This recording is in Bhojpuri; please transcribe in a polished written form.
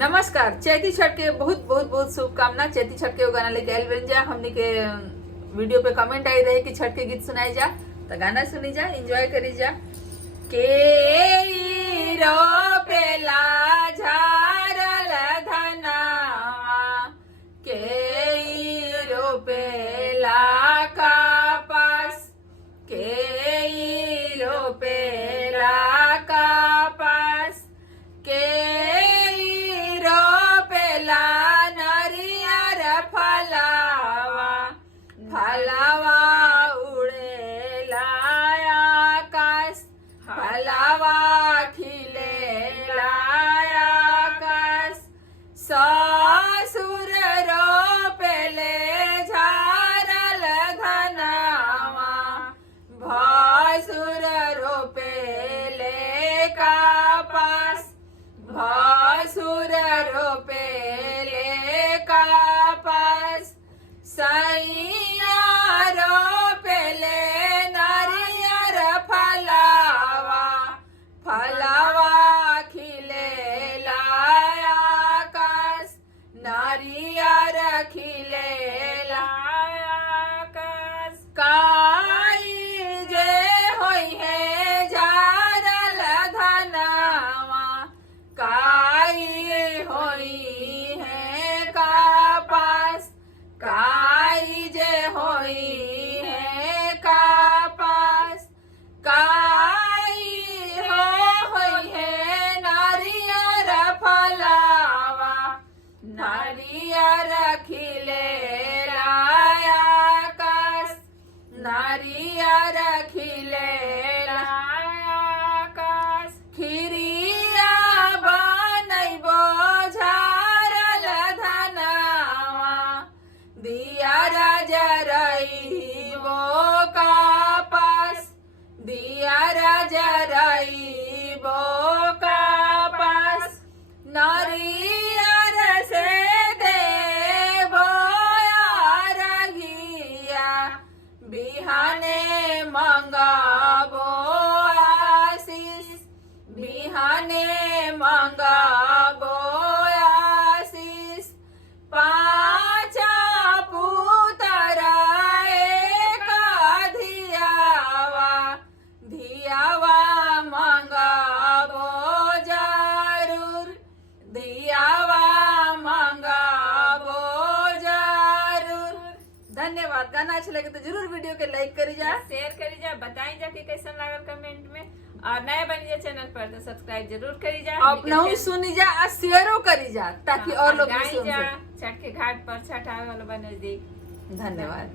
नमस्कार। चैती छठ के बहुत बहुत बहुत शुभकामना। चैती छठ के गाना लेके आयल बन जा। हमने के वीडियो पे कमेंट आई रहे कि छठ के गीत सुनाई जा, तो गाना सुनी जा, एंजॉय करी जा। के रोपेला झारल धनावा, के रोपेला कपास, के रोपेला कपास, के रोपेला नरियर फलावा, फलावा उड़ेला आकाश, फलावा खिलेला आकाश। ससुर रोपेले झारल धनावा, भसुर रोपेले कपास, भसुर रोपेले कपास। सैया रोपेले नारियर फलावा, फलावा खिलेला आकाश, नारियर खिलेला आकाश। काई जे होई है झारल धनावा, काई होई है कपास, काई जे होई है कपास। काई होई है नारियर फलावा, नारियर खिलेला आकाश, नारियर खिलेला आकाश। खिरिया बनैबो झारल धनावा, दिया जरैबो कपास, दिया जरैबो कपास। नारियर से देबो अरघिया, बिहाने मंगाबो आशीष, बिहाने मंगाबो आशीष। पाँचा पुतरा एक धियावा, धियावा मंगाबो जरूर, धियावा मंगाबो जरूर। धन्यवाद। गाना अच्छा लगे तो जरूर वीडियो के लाइक करी जा, शेयर करी जा, बताई जा कि कैसा लागल कमेंट में। और नए बनी जा चैनल पर तो सब्सक्राइब जरूर करी जा, अपना सुनी जा और शेयरो करी जा, ताकि और लोग भी सुन जा। सकें। छठ के घाट पर छठ आवे वाला बा नजदीक। धन्यवाद।